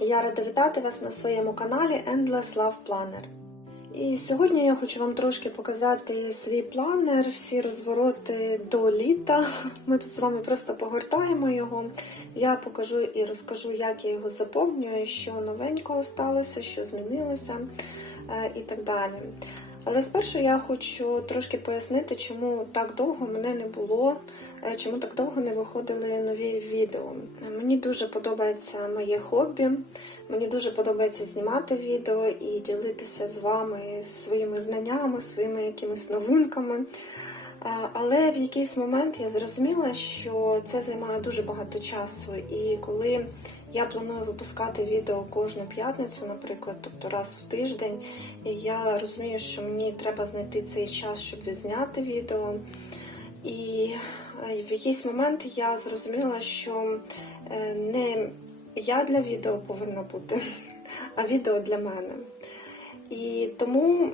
і я рада вітати вас на своєму каналі Endless Love Planner. І сьогодні я хочу вам трошки показати свій планер, всі розвороти до літа. Ми з вами просто погортаємо його. Я покажу і розкажу, як я його заповнюю, що новенького сталося, що змінилося е, і так далі. Але спершу я хочу трошки пояснити, чому так довго мене не було, е, чому так довго не виходили нові відео. Мені дуже подобається моє хобі, мені дуже подобається знімати відео і ділитися з вами своїми знаннями, своїми якимись новинками. Але в якийсь момент я зрозуміла, що це займає дуже багато часу. І коли я планую випускати відео кожну п'ятницю, наприклад, тобто раз в тиждень, я розумію, що мені треба знайти цей час, щоб відзняти відео. І в якийсь момент я зрозуміла, що е, не я для відео повинна бути, а відео для мене. І тому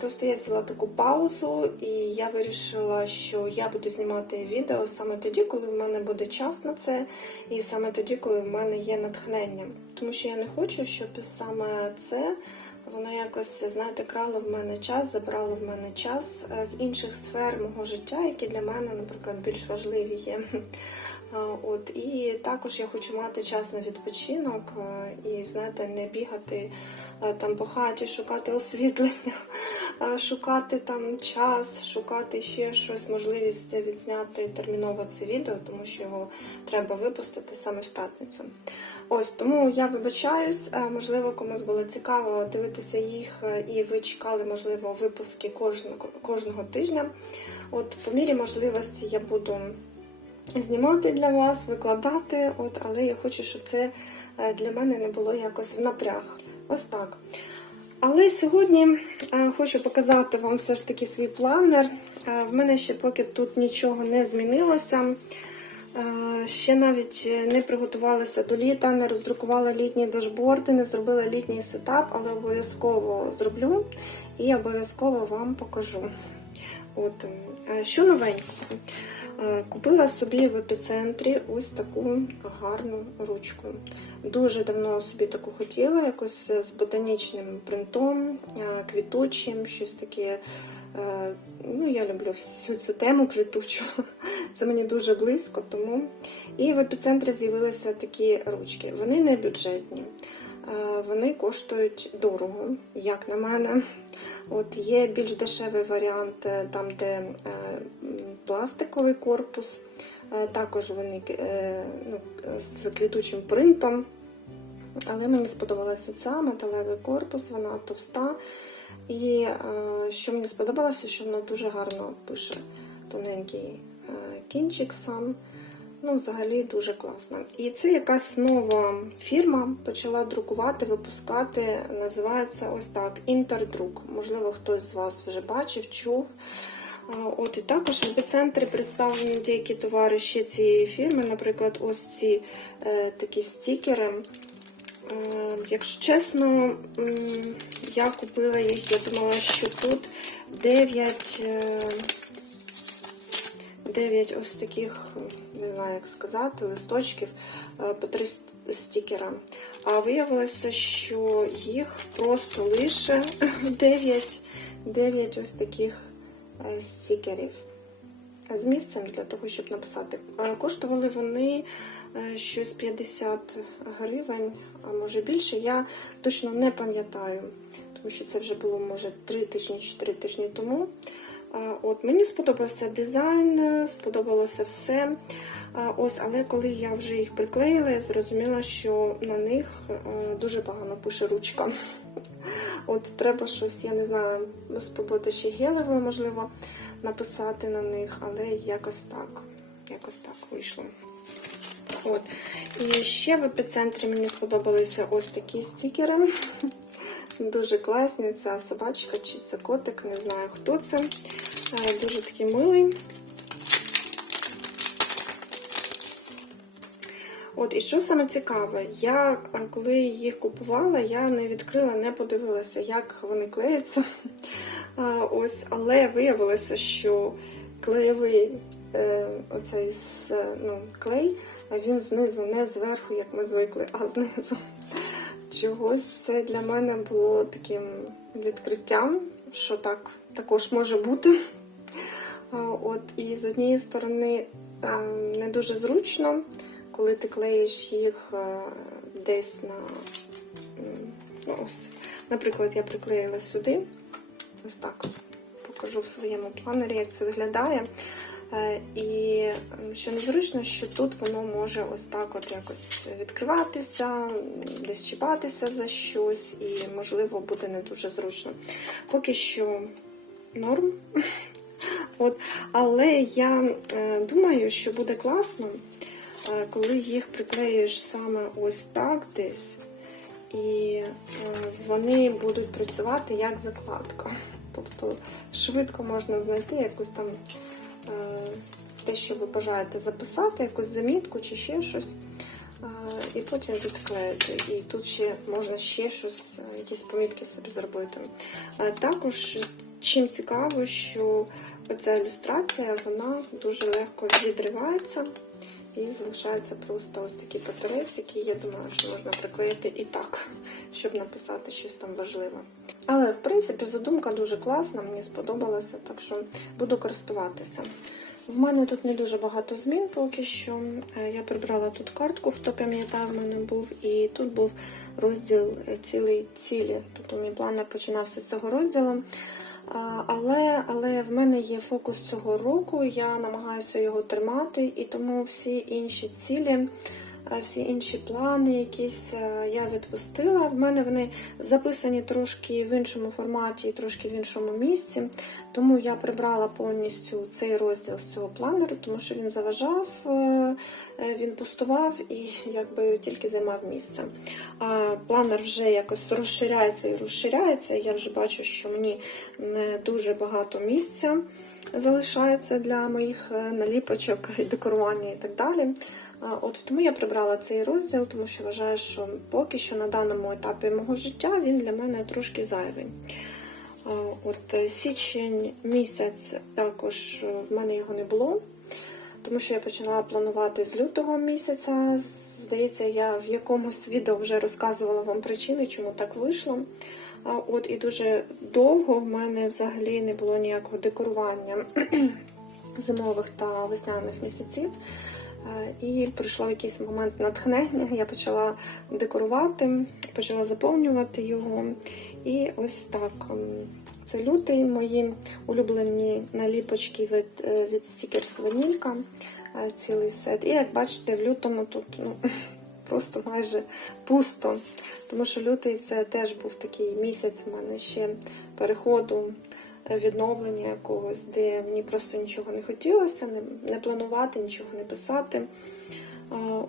просто я взяла таку паузу, і я вирішила, що я буду знімати відео саме тоді, коли в мене буде час на це, і саме тоді, коли в мене є натхнення. Тому що я не хочу, щоб саме це воно якось, знаєте, крало в мене час, забрало в мене час е, з інших сфер мого життя, які для мене, наприклад, більш важливі є. От і також я хочу мати час на відпочинок е, і знаєте, не бігати там по хаті, шукати освітлення, е, шукати там час, шукати ще щось, можливість відзняти терміново це відео, тому що його треба випустити саме в п'ятницю. Ось тому я вибачаюсь. е, Можливо, комусь було цікаво дивитися їх, е, і ви чекали, можливо, випуски кожного, кожного тижня. От по мірі можливості я буду знімати для вас, викладати, от, але я хочу, щоб це е, для мене не було якось в напряг. Ось так. Але сьогодні е, хочу показати вам все ж таки свій планер. Е, В мене ще поки тут нічого не змінилося. Е, Ще навіть не приготувалася до літа, не роздрукувала літні дашборди, не зробила літній сетап, але обов'язково зроблю і обов'язково вам покажу. От, що новенького? Е, Купила собі в епіцентрі ось таку гарну ручку. Дуже давно собі таку хотіла, якось з ботанічним принтом, е, квітучим, щось таке. е, Ну, я люблю всю цю тему квітучу. Це мені дуже близько, тому. І в епіцентрі з'явилися такі ручки. Вони не бюджетні. Е, Вони коштують дорого, як на мене. От Є більш дешевий варіант, е, там, де е, пластиковий корпус, також вони ну, з квітучим принтом. Але мені сподобалася ця металевий корпус, вона товста. І що мені сподобалося, що вона дуже гарно пише тоненький кінчик сам. Ну, взагалі дуже класно. І це якась нова фірма почала друкувати, випускати. Називається ось так Інтердрук. Можливо, хтось з вас вже бачив, чув. От і також в епіцентрі представлені деякі товари ще цієї фірми. Наприклад, ось ці е, такі стікери. Е, Якщо чесно, я купила їх, я думала, що тут 9, 9 ось таких, не знаю, як сказати, листочків е, по 3 стікера. А виявилося, що їх просто лише 9, 9 ось таких е, стікерів з місцем для того, щоб написати. Е, Коштували вони щось 50 гривень, а може більше. Я точно не пам'ятаю, тому що це вже було, може, 3 тижні, 4 тижні тому. От Мені сподобався дизайн, е, сподобалося все. Ось, але коли я вже їх приклеїла, я зрозуміла, що на них е, дуже погано пише ручка. От треба щось, я не знаю, спробувати ще гелевою, можливо, написати на них, але якось так. Якось так вийшло. От. І ще в епіцентрі мені сподобалися ось такі стікери. Дуже класні. Це собачка чи це котик, не знаю хто це. Дуже такий милий. От, і що саме цікаве, я коли їх купувала, я не відкрила, не подивилася, як вони клеються. Ось, але виявилося, що клеєвий е, оцей ну, клей, він знизу, не зверху, як ми звикли, а знизу. Чогось це для мене було таким відкриттям, що так також може бути. От, і з однієї сторони е, не дуже зручно, коли ти клеїш їх е, десь на. Ну, ось. Наприклад, я приклеїла сюди. Ось так покажу в своєму планері, як це виглядає. Е, І що незручно, що тут воно може ось так от якось відкриватися, десь чіпатися за щось, і, можливо, буде не дуже зручно. Поки що норм. От, але я е, думаю, що буде класно, е, коли їх приклеїш саме ось так десь, і вони будуть працювати як закладка. Тобто швидко можна знайти якусь там те, що ви бажаєте записати, якусь замітку чи ще щось. е, І потім відклеїти. І тут ще можна ще щось, е, якісь помітки собі зробити. Е, Також чим цікаво, що ця ілюстрація вона дуже легко відривається і залишається просто ось такий папірець, який я думаю, що можна приклеїти і так, щоб написати щось там важливе. Але в принципі задумка дуже класна, мені сподобалася, так що буду користуватися. В мене тут не дуже багато змін поки що. Е, Я прибрала тут картку, хто пам'ятає, в мене був, і тут був розділ е, цілий цілі. Тобто мій планер починався з цього розділу. Але, але в мене є фокус цього року, я намагаюся його тримати, і тому всі інші цілі, всі інші плани, якісь е, я відпустила. В мене вони записані трошки в іншому форматі і трошки в іншому місці. Тому я прибрала повністю цей розділ з цього планеру, тому що він заважав, е, е, він пустував і якби тільки займав місце. А планер вже якось розширяється і розширяється. Я вже бачу, що мені не дуже багато місця залишається для моїх е, наліпочок і декорування і так далі. От тому я прибрала цей розділ, тому що вважаю, що поки що на даному етапі мого життя він для мене трошки зайвий. От е, січень місяць також е, в мене його не було, тому що я почала планувати з лютого місяця. Здається, я в якомусь відео вже розказувала вам причини, чому так вийшло. От і дуже довго в мене взагалі не було ніякого декорування зимових та весняних місяців. Е, І прийшов якийсь момент натхнення. Я почала декорувати, почала заповнювати його. І ось так. Це лютий, мої улюблені наліпочки від, е, від Stickers Ванілька, е, цілий сет. І як бачите, в лютому тут ну, просто майже пусто. Тому що лютий це теж був такий місяць у мене ще переходу, відновлення якогось, де мені просто нічого не хотілося, не, не планувати, нічого не писати.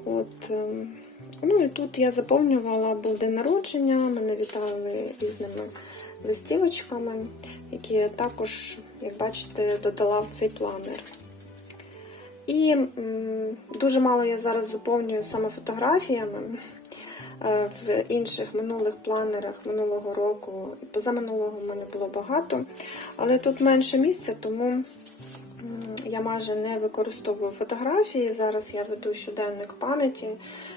От, ем, ну і тут я заповнювала, був день народження, мене вітали різними листівочками, які я також, як бачите, додала в цей планер. І м, дуже мало я зараз заповнюю саме фотографіями. Е, В інших минулих планерах минулого року позаминулого в мене було багато. Але тут менше місця, тому я майже не використовую фотографії. Зараз я веду щоденник пам'яті,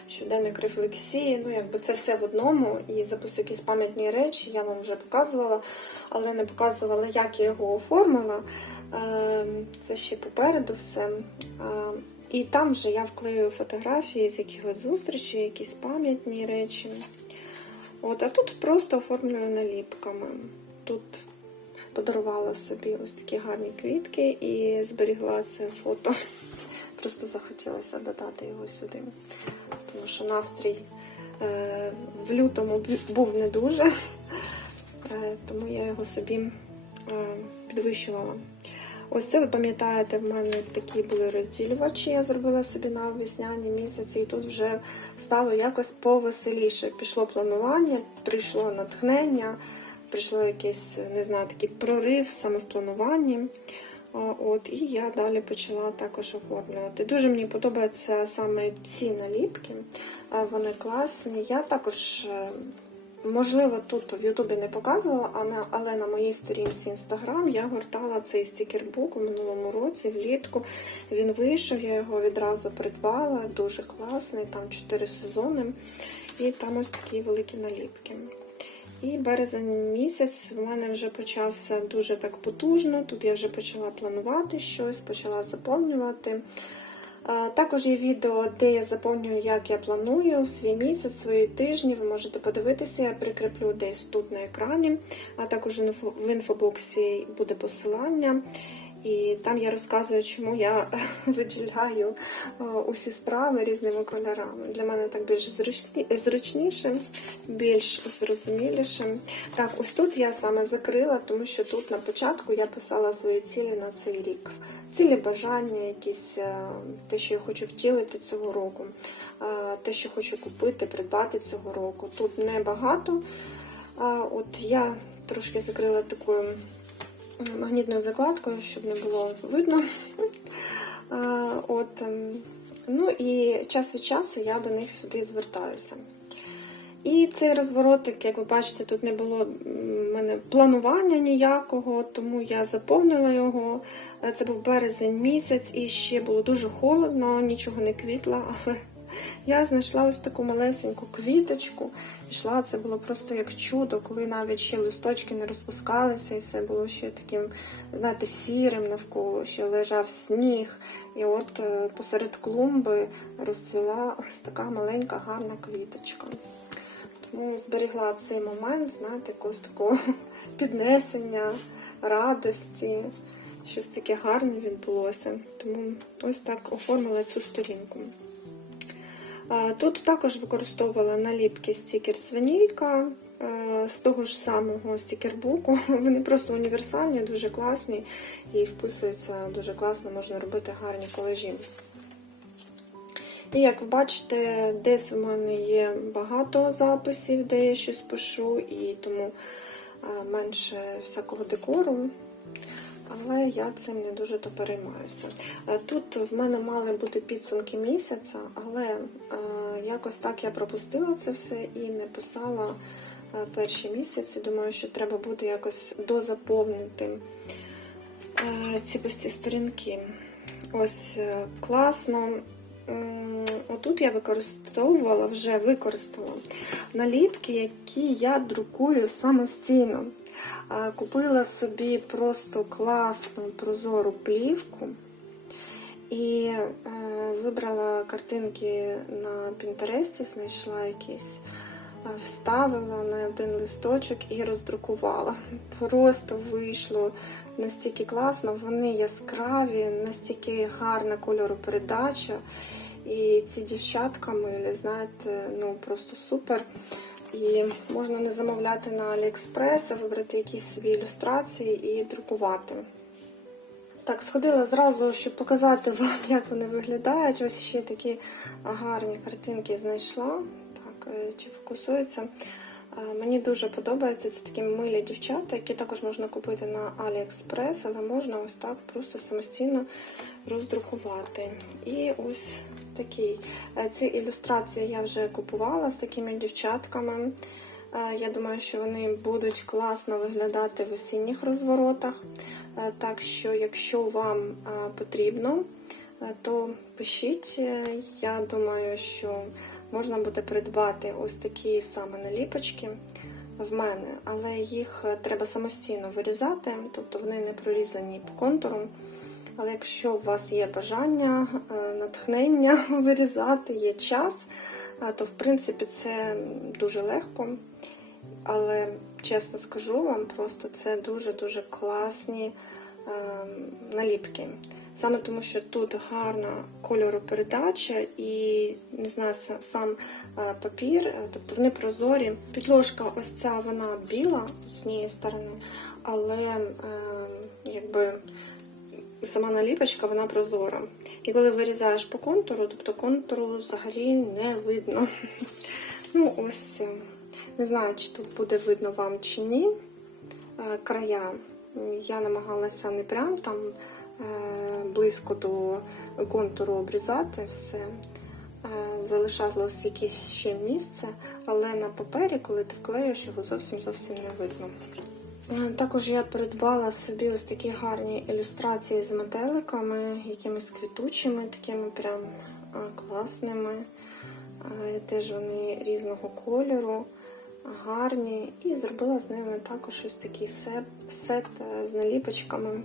щоденник рефлексії. Ну, якби це все в одному. І записую якісь пам'ятні речі, я вам вже показувала, але не показувала, як я його оформила. Е, Це ще попереду все. І там вже я вклею фотографії з якихось зустрічей, якісь пам'ятні речі. От, а тут просто оформлюю наліпками. Тут подарувала собі ось такі гарні квітки і зберігла це фото. Просто захотілося додати його сюди. Тому що настрій е, в лютому був не дуже, е, тому я його собі е, підвищувала. Ось це ви пам'ятаєте, в мене такі були розділювачі, я зробила собі на весняні місяці, і тут вже стало якось повеселіше. Пішло планування, прийшло натхнення, прийшло якийсь, не знаю, такий прорив саме в плануванні. От, і я далі почала також оформлювати. Дуже мені подобаються саме ці наліпки, вони класні. Я також е, Можливо, тут в Ютубі не показувала, але на моїй сторінці Інстаграм я гортала цей стікербук у минулому році, влітку. Він вийшов, я його відразу придбала, дуже класний, там 4 сезони. І там ось такі великі наліпки. І березень місяць в мене вже почався дуже так потужно. Тут я вже почала планувати щось, почала заповнювати. Також є відео, де я заповнюю, як я планую свій місяць, свої тижні. Ви можете подивитися, я прикріплю десь тут на екрані, а також в інфобоксі буде посилання. І там я розказую, чому я виділяю е, усі справи різними кольорами. Для мене так більш зручні, зручніше, більш зрозуміліше. Так, ось тут я саме закрила, тому що тут на початку я писала свої цілі на цей рік. Цілі бажання, якісь е, те, що я хочу втілити цього року, е, те, що хочу купити, придбати цього року. Тут небагато. От я трошки закрила такою магнітною закладкою, щоб не було видно. От, ем, ну і час від часу я до них сюди звертаюся. І цей розворотик, як ви бачите, тут не було в мене планування ніякого, тому я заповнила його. Е, Це був березень місяць, і ще було дуже холодно, нічого не квітло, але я знайшла ось таку малесеньку квіточку. Пішла, це було просто як чудо, коли навіть ще листочки не розпускалися, і все було ще таким, знаєте, сірим навколо, ще лежав сніг. І от е, посеред клумби розцвіла ось така маленька гарна квіточка. Тому зберігла цей момент, знаєте, якогось такого піднесення, радості. Щось таке гарне відбулося. Тому ось так оформила цю сторінку. Тут також використовувала наліпки стікерс ванілька е, з того ж самого стікербуку. Вони просто універсальні, дуже класні і вписуються дуже класно, можна робити гарні колежі. І як ви бачите, десь у мене є багато записів, де я щось пишу, і тому е, менше всякого декору. Але я цим не дуже то переймаюся. Е, Тут в мене мали бути підсумки місяця, але е, якось так я пропустила це все і не писала е, перші місяці. Думаю, що треба буде якось дозаповнити ці пусті сторінки. Ось класно. Отут я використовувала, вже використала наліпки, які я друкую самостійно. Купила собі просто класну прозору плівку і е, вибрала картинки на Пінтересті, знайшла якісь, вставила на один листочок і роздрукувала. Просто вийшло настільки класно, вони яскраві, настільки гарна кольоропередача. І ці дівчатка милі, знаєте, ну просто супер. І можна не замовляти на Аліекспрес, а вибрати якісь собі ілюстрації і друкувати. Так, сходила зразу, щоб показати вам, як вони виглядають. Ось ще такі гарні картинки знайшла. Так, е, чи фокусується. Е, Мені дуже подобається. Це такі милі дівчата, які також можна купити на Аліекспрес, але можна ось так просто самостійно роздрукувати. І ось такий. Е, Ці ілюстрації я вже купувала з такими дівчатками. Е, Я думаю, що вони будуть класно виглядати в осінніх розворотах. Е, Так що, якщо вам потрібно, то пишіть. Я думаю, що можна буде придбати ось такі саме наліпочки в мене, але їх треба самостійно вирізати, тобто вони не прорізані по контуру. Але якщо у вас є бажання, е, натхнення вирізати, є час, е, то в принципі це дуже легко. Але чесно скажу вам, просто це дуже-дуже класні е, наліпки. Саме тому, що тут гарна кольоропередача і не знаю, сам папір, тобто вони прозорі. Підложка ось ця вона біла з однієї сторони, але якби сама наліпочка вона прозора. І коли вирізаєш по контуру, тобто контуру взагалі не видно. Ну, ось, е, не знаю, чи тут буде видно вам чи ні. Е, Края. Я намагалася не прям там е, близько до контуру обрізати все. Залишалось якесь ще місце, але на папері, коли ти вклеїш, його зовсім зовсім не видно. Е, Також я придбала собі ось такі гарні ілюстрації з метеликами, якимись квітучими, такими прям е, класними. Е, Теж вони різного кольору, гарні. І зробила з ними також ось такий сет, з наліпочками.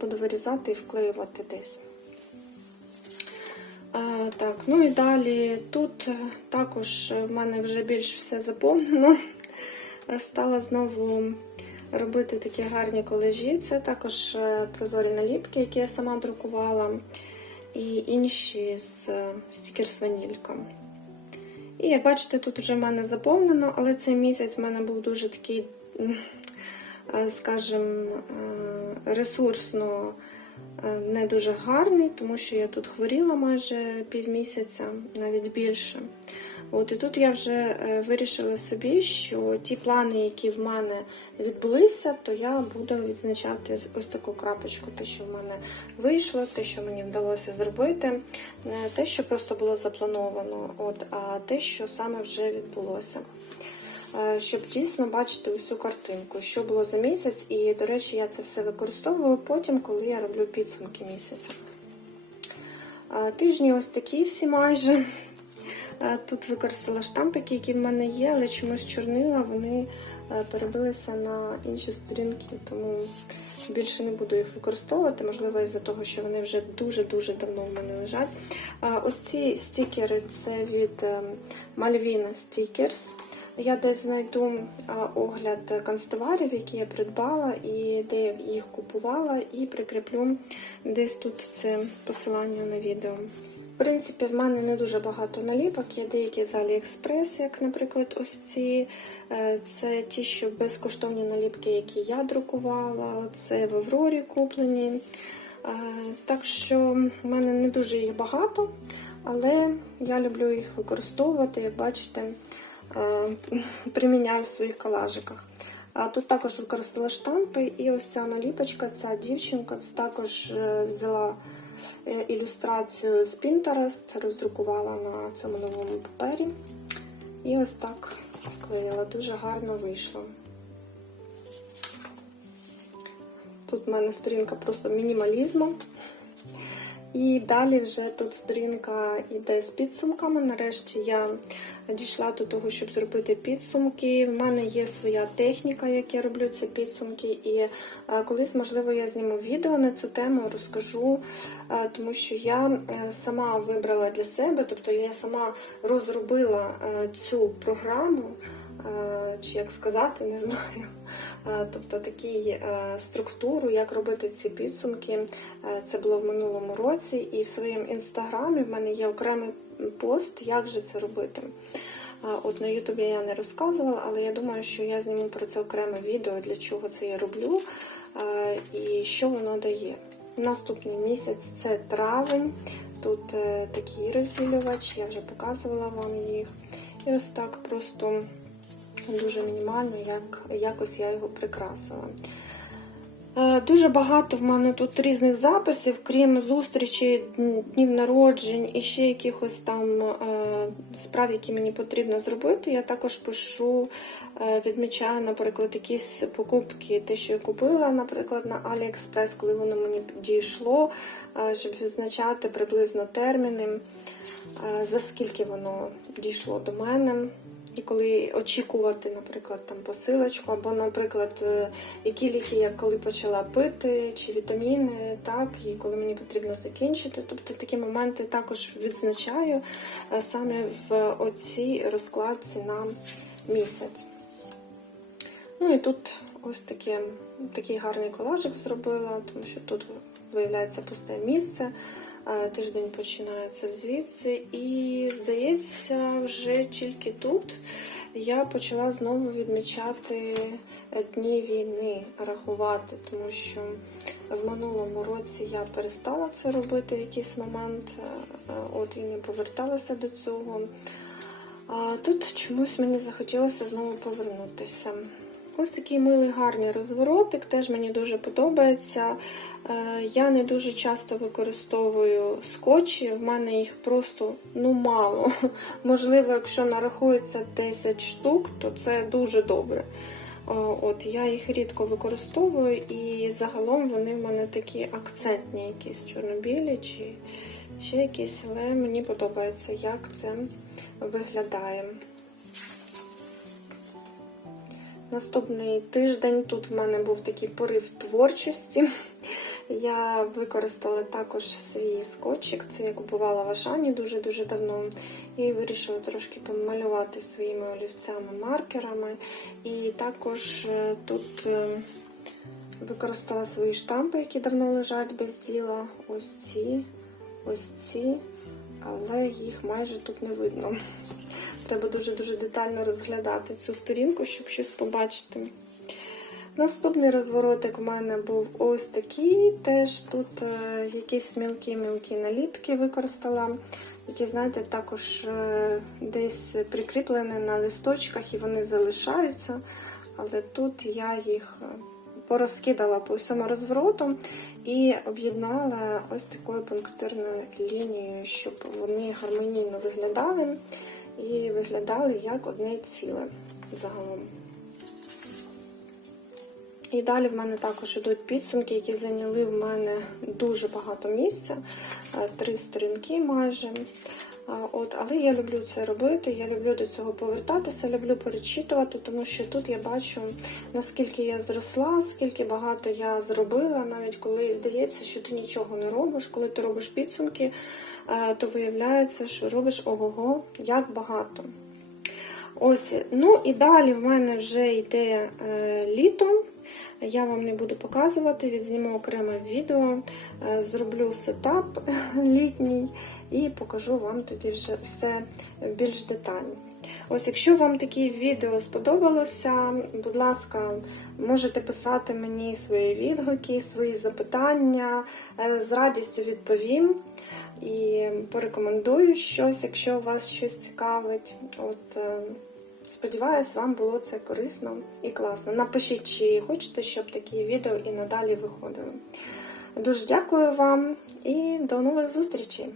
Буду вирізати і вклеювати десь. Так, ну і далі тут також в мене вже більш все заповнено. Стала знову робити такі гарні колежі. Це також е, прозорі наліпки, які я сама друкувала, і інші з е, стікерс ванілька. І як бачите, тут вже в мене заповнено, але цей місяць в мене був дуже такий, е, скажімо, ресурсно не дуже гарний, тому що я тут хворіла майже півмісяця, навіть більше. От і тут я вже е, вирішила собі, що ті плани, які в мене відбулися, то я буду відзначати ось таку крапочку, те, що в мене вийшло, те, що мені вдалося зробити, не те, що просто було заплановано, от, а те, що саме вже відбулося. Е, Щоб дійсно бачити усю картинку, що було за місяць, і, до речі, я це все використовую потім, коли я роблю підсумки місяця. Е, Тижні ось такі всі майже. Е, Тут використала штампики, які в мене є, але чомусь чорнила, вони е, перебилися на інші сторінки, тому більше не буду їх використовувати. Можливо, із-за того, що вони вже дуже-дуже давно в мене лежать. Ось ці стікери це від е, Malvina Stickers. Я десь знайду огляд канцтоварів, які я придбала, і де я їх купувала, і прикріплю десь тут це посилання на відео. Принципі, в мене не дуже багато наліпок, є деякі з Aliexpress, як, наприклад, ось ці. Е, Це ті, що безкоштовні наліпки, які я друкувала, це в Аврорі куплені. Е, Так що в мене не дуже їх багато, але я люблю їх використовувати, як бачите, е, приміняю в своїх колажиках. А тут також використала штампи, і ось ця наліпочка, ця дівчинка це також взяла ілюстрацію з Pinterest, роздрукувала на цьому новому папері. І ось так вклеїла. Дуже гарно вийшло. Тут в мене сторінка просто мінімалізму. І далі вже тут сторінка йде з підсумками. Нарешті я дійшла до того, щоб зробити підсумки. В мене є своя техніка, як я роблю ці підсумки. І е, колись, можливо, я зніму відео на цю тему, розкажу, е, тому що я е, сама вибрала для себе, тобто я сама розробила цю програму. Чи як сказати, не знаю. Тобто такі структуру, як робити ці підсумки. Це було в минулому році, і в своєму інстаграмі в мене є окремий пост, як же це робити. От на Ютубі я не розказувала, але я думаю, що я зніму про це окреме відео, для чого це я роблю і що воно дає. Наступний місяць це травень. Тут е, такий розділювач, я вже показувала вам їх. І ось так просто дуже мінімально, як якось я його прикрасила. Е, Дуже багато в мене тут різних записів, крім зустрічі, днів народжень і ще якихось там е, справ, які мені потрібно зробити. Я також пишу, е, відмічаю, наприклад, якісь покупки, те, що я купила, наприклад, на AliExpress, коли воно мені дійшло, щоб відзначати приблизно терміни, за скільки воно дійшло до мене. І коли очікувати, наприклад, там посилочку, або, наприклад, е, які ліки я коли почала пити, чи вітаміни, так, і коли мені потрібно закінчити. Тобто такі моменти також відзначаю е, саме в оцій розкладці на місяць. Ну і тут ось таке, такий гарний колажик зробила, тому що тут виявляється пусте місце. Е, Тиждень починається звідси, і здається, вже тільки тут я почала знову відмічати дні війни, рахувати, тому що в минулому році я перестала це робити в якийсь момент, е, от і не поверталася до цього. А тут чомусь мені захотілося знову повернутися. Ось такий милий гарний розворотик, теж мені дуже подобається. Е, Я не дуже часто використовую скотчі, в мене їх просто ну мало. Можливо, якщо нарахується 10 штук, то це дуже добре. От Я їх рідко використовую, і загалом вони в мене такі акцентні, якісь чорнобілі чи ще якісь, але мені подобається, як це виглядає. Наступний тиждень тут в мене був такий порив творчості. Я використала також свій скотчик, це я купувала в Ашані дуже-дуже давно. І вирішила трошки помалювати своїми олівцями, маркерами. І також е, тут е, використала свої штампи, які давно лежать без діла. Ось ці, ось ці, але їх майже тут не видно. Треба дуже-дуже детально розглядати цю сторінку, щоб щось побачити. Наступний розворотик у мене був ось такий. Теж тут е, якісь мілкі-мілкі наліпки використала, які, знаєте, також е, десь прикріплені на листочках і вони залишаються. Але тут я їх е, порозкидала по всьому розвороту і об'єднала ось такою пунктирною лінією, щоб вони гармонійно виглядали і виглядали як одне ціле загалом. І далі в мене також ідуть підсумки, які зайняли в мене дуже багато місця, е, три сторінки майже. От, але я люблю це робити, я люблю до цього повертатися, люблю перечитувати, тому що тут я бачу, наскільки я зросла, скільки багато я зробила, навіть коли здається, що ти нічого не робиш, коли ти робиш підсумки, е, то виявляється, що робиш ого-го, як багато. Ось, ну і далі в мене вже йде е, літо. Я вам не буду показувати, відзніму окреме відео, е, зроблю сетап літній і покажу вам тоді вже все більш детально. Ось, якщо вам такі відео сподобалося, будь ласка, можете писати мені свої відгуки, свої запитання. Е, З радістю відповім і порекомендую щось, якщо вас щось цікавить. От, е, Сподіваюсь, вам було це корисно і класно. Напишіть, чи хочете, щоб такі відео і надалі виходили. Дуже дякую вам і до нових зустрічей!